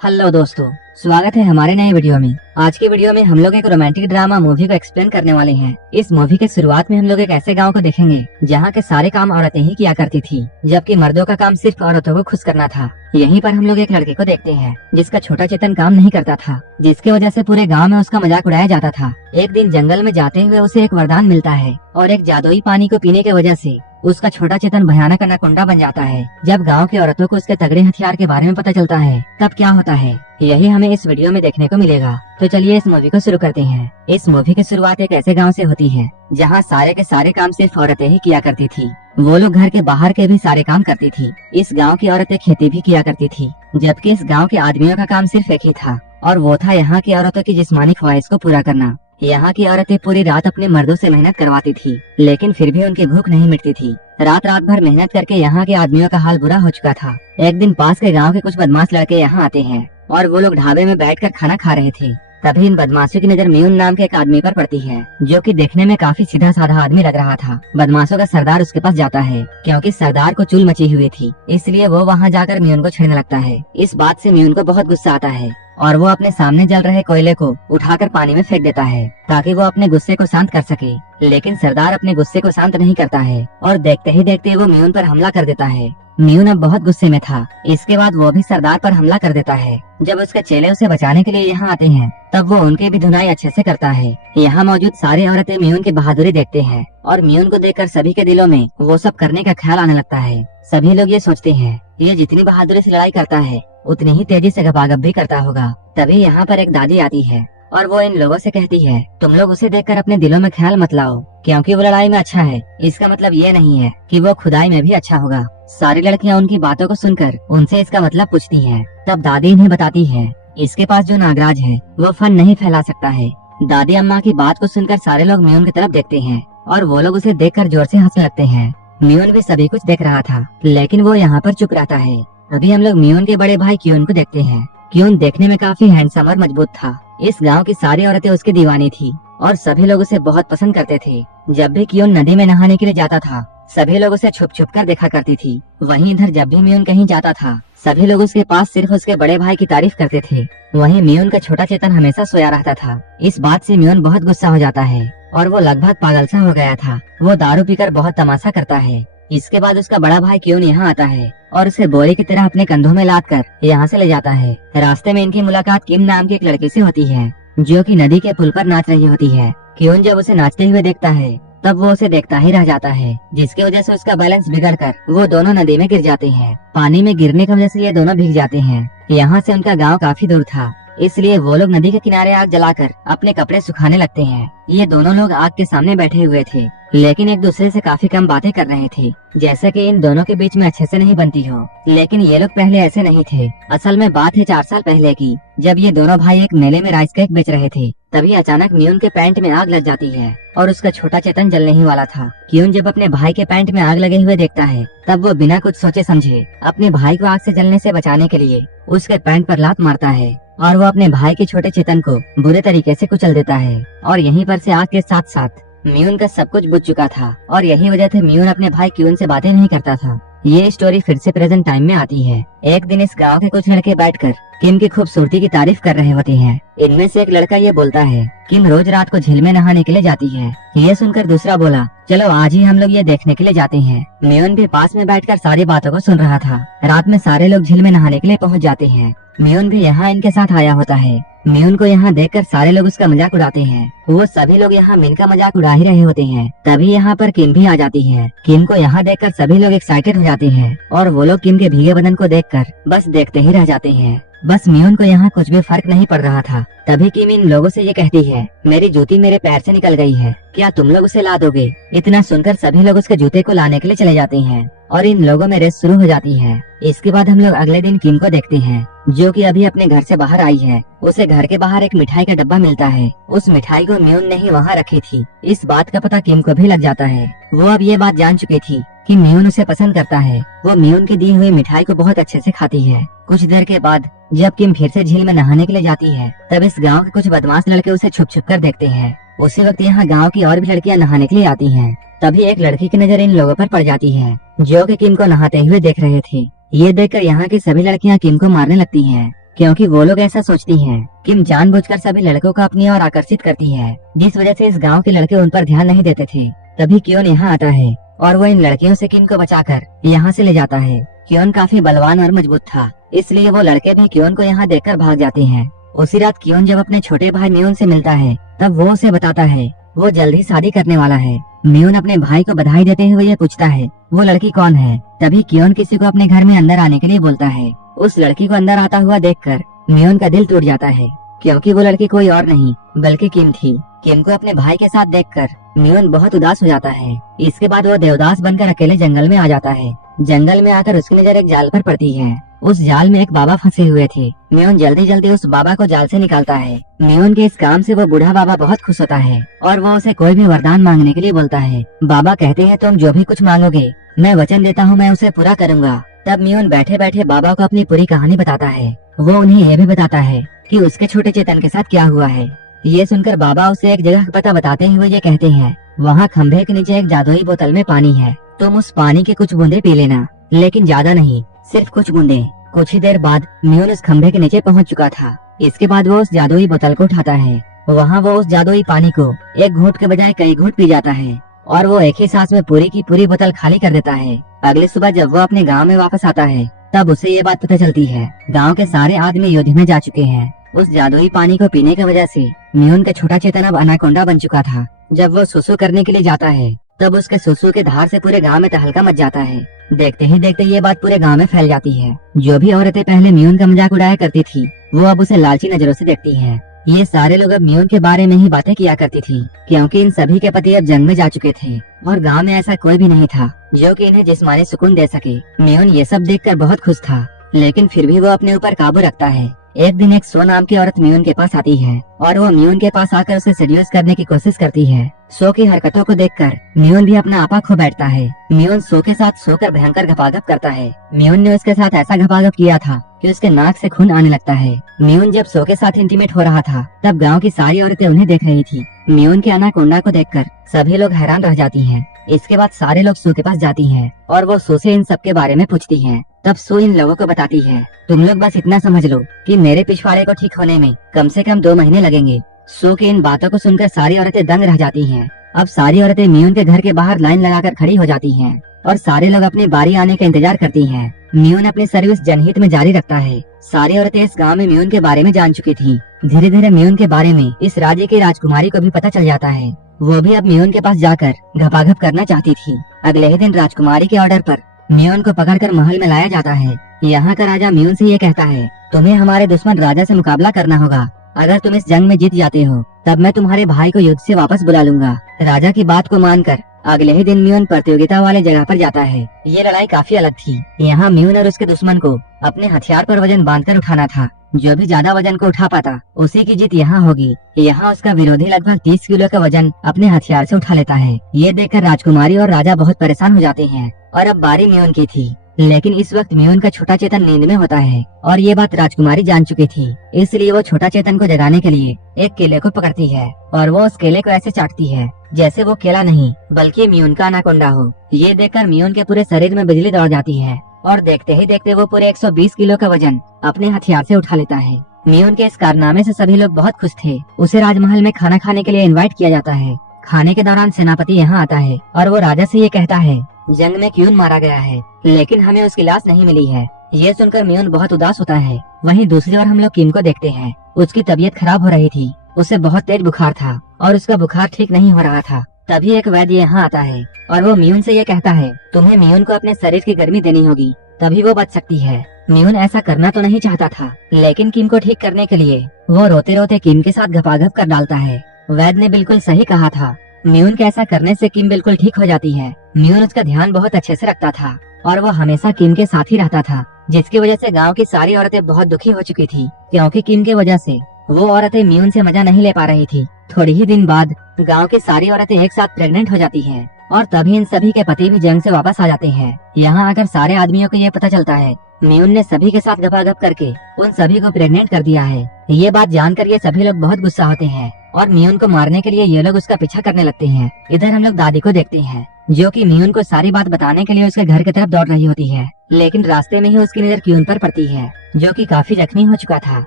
Hello दोस्तों, स्वागत है हमारे नए वीडियो में। आज की वीडियो में हम लोग एक रोमांटिक ड्रामा मूवी को एक्सप्लेन करने वाले हैं। इस मूवी के शुरुआत में हम लोग एक ऐसे गांव को देखेंगे जहां के सारे काम औरतें ही किया करती थी, जबकि मर्दों का काम सिर्फ औरतों को खुश करना था। यहीं पर हम लोग एक लड़के को देखते हैं जिसका छोटा चेतन काम नहीं करता था, जिसकी वजह से पूरे गाँव में उसका मजाक उड़ाया जाता था। एक दिन जंगल में जाते हुए उसे एक वरदान मिलता है और एक जादुई पानी को पीने की वजह से उसका छोटा चेतन भयानक अनाकोंडा बन जाता है। जब गांव की औरतों को उसके तगड़े हथियार के बारे में पता चलता है तब क्या होता है, यही हमें इस वीडियो में देखने को मिलेगा। तो चलिए इस मूवी को शुरू करते हैं। इस मूवी की शुरुआत एक ऐसे गांव से होती है जहां सारे के सारे काम सिर्फ औरतें ही किया करती थी। वो लोग घर के बाहर के भी सारे काम करती थी। इस गांव की औरतें खेती भी किया करती थी, जबकि इस गांव के आदमियों का काम सिर्फ एक ही था और वो था यहाँ की औरतों की जिस्मानी ख्वाहिश को पूरा करना। यहाँ की औरतें पूरी रात अपने मर्दों से मेहनत करवाती थी, लेकिन फिर भी उनकी भूख नहीं मिटती थी। रात रात भर मेहनत करके यहाँ के आदमियों का हाल बुरा हो चुका था। एक दिन पास के गांव के कुछ बदमाश लड़के यहाँ आते हैं और वो लोग ढाबे में बैठकर खाना खा रहे थे। तभी इन बदमाशों की नजर म्यून नाम के एक आदमी पर पड़ती है, जो कि देखने में काफी सीधा साधा आदमी लग रहा था। बदमाशों का सरदार उसके पास जाता है, क्योंकि सरदार को चूल मची हुई थी, इसलिए वो वहाँ जाकर म्यून को छेड़ने लगता है। इस बात से म्यून को बहुत गुस्सा आता है और वो अपने सामने जल रहे कोयले को उठाकर पानी में फेंक देता है ताकि वो अपने गुस्से को शांत कर सके। लेकिन सरदार अपने गुस्से को शांत नहीं करता है और देखते ही देखते वो म्यून पर हमला कर देता है। म्यून अब बहुत गुस्से में था। इसके बाद वो भी सरदार पर हमला कर देता है। जब उसके चेले उसे बचाने के लिए यहाँ आते हैं तब वो उनकी भी धुनाई अच्छे से करता है। यहाँ मौजूद सारी औरतें म्यून की बहादुरी देखते हैं और म्यून को देखकर सभी के दिलों में वो सब करने का ख्याल आने लगता है। सभी लोग ये सोचते हैं ये जितनी बहादुरी से लड़ाई करता है उतनी ही तेजी से गपागप भी करता होगा। तभी यहाँ पर एक दादी आती है और वो इन लोगों से कहती है, तुम लोग उसे देखकर अपने दिलों में ख्याल मत लाओ, क्योंकि वो लड़ाई में अच्छा है इसका मतलब ये नहीं है कि वो खुदाई में भी अच्छा होगा। सारी लड़कियाँ उनकी बातों को सुनकर उनसे इसका मतलब पूछती हैं। तब दादी इन्हें बताती है, इसके पास जो नागराज है वो फन नहीं फैला सकता है। दादी अम्मा की बात को सुनकर सारे लोग म्यून की तरफ देखते हैं और वो लोग उसे देखकर जोर से हंसने लगते हैं। म्यून भी सभी कुछ देख रहा था, लेकिन वो यहाँ पर चुप रहता है। अभी हम लोग म्यून के बड़े भाई क्यून को देखते हैं। क्यून देखने में काफी हैंडसम और मजबूत था। इस गांव की सारी औरतें उसकी दीवानी थी और सभी लोग उसे बहुत पसंद करते थे। जब भी क्यून नदी में नहाने के लिए जाता था सभी लोग उसे छुप छुप कर देखा करती थी। वहीं इधर जब भी म्यून कहीं जाता था सभी लोग उसके पास सिर्फ उसके बड़े भाई की तारीफ करते थे। वहीं म्यून का छोटा चेतन हमेशा सोया रहता था। इस बात से म्यून बहुत गुस्सा हो जाता है और वो लगभग पागल सा हो गया था। वो दारू पीकर बहुत तमाशा करता है। इसके बाद उसका बड़ा भाई क्यून यहाँ आता है और उसे बोरे की तरह अपने कंधों में लाद कर यहाँ से ले जाता है। रास्ते में इनकी मुलाकात किम नाम की एक लड़की से होती है, जो कि नदी के पुल पर नाच रही होती है। क्यून जब उसे नाचते हुए देखता है तब वो उसे देखता ही रह जाता है, जिसकी वजह से उसका बैलेंस बिगड़कर वो दोनों नदी में गिर जाते हैं। पानी में गिरने की वजह से ये दोनों भीग जाते हैं। यहाँ से उनका गाँव काफी दूर था, इसलिए वो लोग नदी के किनारे आग जलाकर अपने कपड़े सुखाने लगते हैं। ये दोनों लोग आग के सामने बैठे हुए थे, लेकिन एक दूसरे से काफी कम बातें कर रहे थे, जैसे कि इन दोनों के बीच में अच्छे से नहीं बनती हो। लेकिन ये लोग पहले ऐसे नहीं थे। असल में बात है 4 साल पहले की, जब ये दोनों भाई एक मेले में राइस केक बेच रहे थे। तभी अचानक म्यून के पैंट में आग लग जाती है और उसका छोटा चेतन जलने ही वाला था। क्यून जब अपने भाई के पैंट में आग लगे हुए देखता है तब वो बिना कुछ सोचे समझे अपने भाई को आग से जलने से बचाने के लिए उसके पैंट पर लात मारता है और वो अपने भाई के छोटे चेतन को बुरे तरीके से कुचल देता है। और यहीं पर से आग के साथ साथ म्यून का सब कुछ बुझ चुका था और यही वजह से म्यून अपने भाई क्यून से बातें नहीं करता था। ये स्टोरी फिर से प्रेजेंट टाइम में आती है। एक दिन इस गांव के कुछ लड़के बैठकर किम की खूबसूरती की तारीफ कर रहे होते हैं। इनमें से एक लड़का ये बोलता है, किम रोज रात को झील में नहाने के लिए जाती है। ये सुनकर दूसरा बोला, चलो आज ही हम लोग ये देखने के लिए जाते हैं। म्यून भी पास में बैठकर सारी बातों को सुन रहा था। रात में सारे लोग झील में नहाने के लिए पहुँच जाते हैं। म्यून भी यहाँ इनके साथ आया होता है। म्यून को यहाँ देखकर सारे लोग उसका मजाक उड़ाते हैं। वो सभी लोग यहाँ मिन का मजाक उड़ा ही रहे होते हैं। तभी यहाँ पर किम भी आ जाती है। किम को यहाँ देखकर सभी लोग एक्साइटेड हो जाते हैं और वो लोग किम के भीगे बदन को देखकर बस देखते ही रह जाते हैं। बस म्यून को यहाँ कुछ भी फर्क नहीं पड़ रहा था। तभी किम इन लोगों से ये कहती है, मेरी जूती मेरे पैर से निकल गई है, क्या तुम लोग उसे ला दोगे? इतना सुनकर सभी लोग उसके जूते को लाने के लिए चले जाते हैं और इन लोगों में रेस शुरू हो जाती है। इसके बाद हम लोग अगले दिन किम को देखते हैं, जो कि अभी अपने घर से बाहर आई है। उसे घर के बाहर एक मिठाई का डब्बा मिलता है। उस मिठाई को म्यून ने ही वहाँ रखी थी। इस बात का पता किम को भी लग जाता है। वो अब ये बात जान चुकी थी कि म्यून उसे पसंद करता है। वो म्यून की दी हुई मिठाई को बहुत अच्छे से खाती है। कुछ देर के बाद जब किम फिर से झील में नहाने के लिए जाती है तब इस गांव के कुछ बदमाश लड़के उसे छुप छुप कर देखते हैं। उसी वक्त यहाँ गांव की और भी लड़कियां नहाने के लिए आती हैं। तभी एक लड़की की नजर इन लोगों पर पड़ जाती है, जो कि किम को नहाते हुए देख रहे थे। ये देखकर यहाँ की सभी लड़कियां किम को मारने लगती हैं। क्योंकि वो लोग ऐसा सोचती हैं। किम जानबूझकर सभी लड़कों को अपनी ओर आकर्षित करती है, जिस वजह से इस गांव के लड़के उन पर ध्यान नहीं देते थे। तभी क्योन यहाँ आता है और वो इन लड़कियों से किम को बचाकर यहाँ से ले जाता है। क्योन काफी बलवान और मजबूत था, इसलिए वो लड़के भी क्योन को यहाँ देखकर भाग जाते हैं। उसी रात क्योन जब अपने छोटे भाई म्यून से मिलता है, तब वो उसे बताता है वो जल्द ही शादी करने वाला है। म्यून अपने भाई को बधाई देते हुए ये पूछता है वो लड़की कौन है। तभी क्योन किसी को अपने घर में अंदर आने के लिए बोलता है। उस लड़की को अंदर आता हुआ देखकर म्यून का दिल टूट जाता है, क्योंकि वो लड़की कोई और नहीं बल्कि किम थी। किम को अपने भाई के साथ देखकर म्यून बहुत उदास हो जाता है। इसके बाद वो देवदास बनकर अकेले जंगल में आ जाता है। जंगल में आकर उसकी नजर एक जाल पर पड़ती है। उस जाल में एक बाबा फंसे हुए थे। म्यून जल्दी जल्दी उस बाबा को जाल से निकालता है। म्यून के इस काम से वो बूढ़ा बाबा बहुत खुश होता है और वो उसे कोई भी वरदान मांगने के लिए बोलता है। बाबा कहते हैं तुम जो भी कुछ मांगोगे मैं वचन देता हूँ मैं उसे पूरा करूँगा। तब म्यून बैठे बैठे बाबा को अपनी पूरी कहानी बताता है। वो उन्हें यह भी बताता है कि उसके छोटे चेतन के साथ क्या हुआ है। ये सुनकर बाबा उसे एक जगह का पता बताते हुए ये कहते हैं वहाँ खंभे के नीचे एक जादुई बोतल में पानी है, तुम उस पानी के कुछ बूंदे पी लेना, लेकिन ज्यादा नहीं, सिर्फ कुछ बूंदे। कुछ ही देर बाद म्यून उस खंभे के नीचे पहुँच चुका था। इसके बाद वो उस जादुई बोतल को उठाता है। वहाँ वो उस जादुई पानी को एक घूंट के बजाय कई घूंट पी जाता है और वो एक ही सांस में पूरी की पूरी बोतल खाली कर देता है। अगली सुबह जब वो अपने गांव में वापस आता है, तब उसे ये बात पता चलती है गांव के सारे आदमी युद्ध में जा चुके हैं। उस जादुई पानी को पीने की वजह से म्यून का छोटा चेतन अब अनाकोंडा बन चुका था। जब वो सुसु करने के लिए जाता है, तब उसके सुसु के धार से पूरे गांव में तहलका मच जाता है। देखते ही देखते ये बात पूरे गांव में फैल जाती है। जो भी औरतें पहले म्यून का मजाक उड़ाया करती थी, वो अब उसे लालची नजरों से देखती हैं। ये सारे लोग अब म्यून के बारे में ही बातें किया करती थी, क्योंकि इन सभी के पति अब जंग में जा चुके थे और गांव में ऐसा कोई भी नहीं था जो कि इन्हें जिस्मानी सुकून दे सके। म्यून ये सब देखकर बहुत खुश था, लेकिन फिर भी वो अपने ऊपर काबू रखता है। एक दिन एक सो नाम की औरत म्यून के पास आती है और वो म्यून के पास आकर उसे सेड्यूस करने की कोशिश करती है। सो की हरकतों को देखकर म्यून भी अपना आपा खो बैठता है। म्यून सो के साथ सोकर भयंकर घपाघप करता है। म्यून ने उसके साथ ऐसा घपाघप किया था कि उसके नाक से खून आने लगता है। म्यून जब सो के साथ इंटीमेट हो रहा था, तब गांव की सारी औरतें उन्हें देख रही थी। म्यून के अनाकोंडा को देखकर सभी लोग हैरान रह जाती हैं। इसके बाद सारे लोग सो के पास जाती हैं और वो सो से इन सब के बारे में पूछती हैं। तब सो इन लोगों को बताती है तुम लोग बस इतना समझ लो कि मेरे पिछवाड़े को ठीक होने में कम से कम 2 महीने लगेंगे। सो की इन बातों को सुनकर सारी औरतें दंग रह जाती हैं। अब सारी औरतें म्यून के घर के बाहर लाइन लगाकर खड़ी हो जाती हैं और सारे लोग अपनी बारी आने का इंतजार करती हैं। म्यून अपनी सर्विस जनहित में जारी रखता है। सारी औरतें इस गांव में म्यून के बारे में जान चुकी थी। धीरे धीरे म्यून के बारे में इस राज्य की राजकुमारी को भी पता चल जाता है। वो भी अब म्यून के पास जाकर घपाघप करना चाहती थी। अगले ही दिन राजकुमारी के ऑर्डर पर म्यून को पकड़कर महल में लाया जाता है। यहाँ का राजा म्यून से ये कहता है तुम्हें हमारे दुश्मन राजा से मुकाबला करना होगा। अगर तुम इस जंग में जीत जाते हो, तब मैं तुम्हारे भाई को युद्ध से वापस बुला लूंगा। राजा की बात को मानकर अगले ही दिन म्यून प्रतियोगिता वाले जगह पर जाता है। ये लड़ाई काफी अलग थी। यहाँ म्यून और उसके दुश्मन को अपने हथियार पर वजन बांधकर उठाना था। जो भी ज्यादा वजन को उठा पाता उसी की जीत यहाँ होगी। यहाँ उसका विरोधी लगभग 30 किलो का वजन अपने हथियार से उठा लेता है। ये देखकर राजकुमारी और राजा बहुत परेशान हो जाते हैं और अब बारी म्यून की थी। लेकिन इस वक्त म्यून का छोटा चेतन नींद में होता है और ये बात राजकुमारी जान चुकी थी। इसलिए वो छोटा चेतन को जगाने के लिए एक केले को पकड़ती है और वो उस केले को ऐसे चाटती है जैसे वो केला नहीं बल्कि म्यून का अनाकोंडा हो। ये देखकर म्यून के पूरे शरीर में बिजली दौड़ जाती है और देखते ही देखते वो पूरे 120 किलो का वजन अपने हथियार से उठा लेता है। म्यून के इस कारनामे से सभी लोग बहुत खुश थे। उसे राजमहल में खाना खाने के लिए इनवाइट किया जाता है। खाने के दौरान सेनापति यहाँ आता है और वो राजा से ये कहता है जंग में क्यून मारा गया है, लेकिन हमें उसकी लाश नहीं मिली है। ये सुनकर म्यून बहुत उदास होता है। वहीं दूसरी ओर हम लोग किम को देखते हैं। उसकी तबीयत खराब हो रही थी। उसे बहुत तेज बुखार था और उसका बुखार ठीक नहीं हो रहा था। तभी एक वैद्य यहाँ आता है और वो म्यून से ये कहता है तुम्हें म्यून को अपने शरीर की गर्मी देनी होगी, तभी वो बच सकती है। म्यून ऐसा करना तो नहीं चाहता था, लेकिन किम को ठीक करने के लिए वो रोते रोते किम के साथ घपाघप कर डालता है। वैद्य ने बिल्कुल सही कहा था। म्यून के ऐसा करने से किम बिल्कुल ठीक हो जाती है। म्यून उसका ध्यान बहुत अच्छे से रखता था और वो हमेशा किम के साथ ही रहता था, जिसकी वजह से गांव की सारी औरतें बहुत दुखी हो चुकी थी, क्योंकि किम के वजह से वो औरतें म्यून से मजा नहीं ले पा रही थी। थोड़ी ही दिन बाद गांव की सारी औरतें एक साथ प्रेग्नेंट हो जाती हैं और तभी इन सभी के पति भी जंग से वापस आ जाते हैं। यहाँ आकर सारे आदमियों को ये पता चलता है म्यून ने सभी के साथ घपाघप करके उन सभी को प्रेग्नेंट कर दिया है। ये बात जानकर ये सभी लोग बहुत गुस्सा होते हैं और मियोन को मारने के लिए ये लोग उसका पीछा करने लगते हैं। इधर हम लोग दादी को देखते हैं जो कि मियोन को सारी बात बताने के लिए उसके घर की तरफ दौड़ रही होती है, लेकिन रास्ते में ही उसकी नजर क्योन पर पड़ती है जो कि काफी जख्मी हो चुका था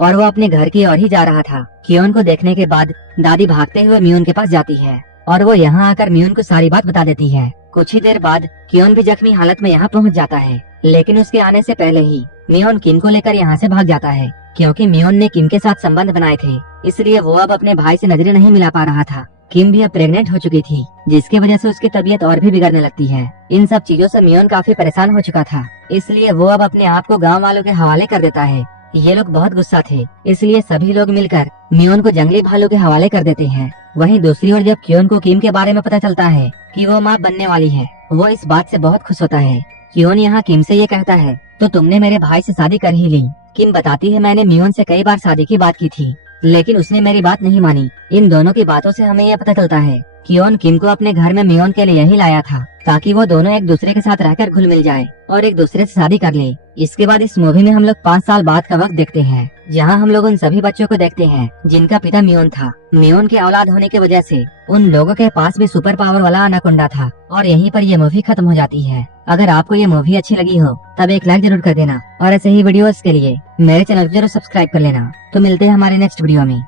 और वो अपने घर की ओर ही जा रहा था। क्योन को देखने के बाद दादी भागते हुए मियोन के पास जाती है और वो यहाँ आकर मियोन को सारी बात बता देती है। कुछ ही देर बाद क्योन भी जख्मी हालत में यहाँ पहुँच जाता है, लेकिन उसके आने से पहले ही मियोन किम को लेकर यहाँ से भाग जाता है क्योंकि मियोन ने किम के साथ संबंध बनाए थे, इसलिए वो अब अपने भाई से नजरें नहीं मिला पा रहा था। किम भी अब प्रेग्नेंट हो चुकी थी जिसकी वजह से उसकी तबीयत और भी बिगड़ने लगती है। इन सब चीजों से मियोन काफी परेशान हो चुका था, इसलिए वो अब अपने आप को गांव वालों के हवाले कर देता है। ये लोग बहुत गुस्सा थे, इसलिए सभी लोग मिलकर मियोन को जंगली भालू के हवाले कर देते हैं। वहीं दूसरी ओर जब क्योन को किम के बारे में पता चलता है कि वो माँ बनने वाली है, वो इस बात से बहुत खुश होता है। क्योन यहाँ किम से ये कहता है, तो तुमने मेरे भाई से शादी कर ही ली। किम बताती है, मैंने मियोन से कई बार शादी की बात की थी लेकिन उसने मेरी बात नहीं मानी। इन दोनों की बातों से हमें यह पता चलता है क्योन किम को अपने घर में मियोन के लिए ही लाया था ताकि वो दोनों एक दूसरे के साथ रहकर घुल मिल जाए और एक दूसरे से शादी कर ले। इसके बाद इस मूवी में हम लोग 5 साल बाद का वक्त देखते हैं जहां हम लोग उन सभी बच्चों को देखते हैं जिनका पिता मियोन था। मियोन के औलाद होने की वजह से उन लोगों के पास भी सुपर पावर वाला एनाकोंडा था और यहीं पर ये मूवी खत्म हो जाती है। अगर आपको ये मूवी अच्छी लगी हो तब एक लाइक जरूर कर देना और ऐसे ही वीडियोस के लिए मेरे चैनल को जरूर सब्सक्राइब कर लेना। तो मिलते हैं हमारे नेक्स्ट वीडियो में।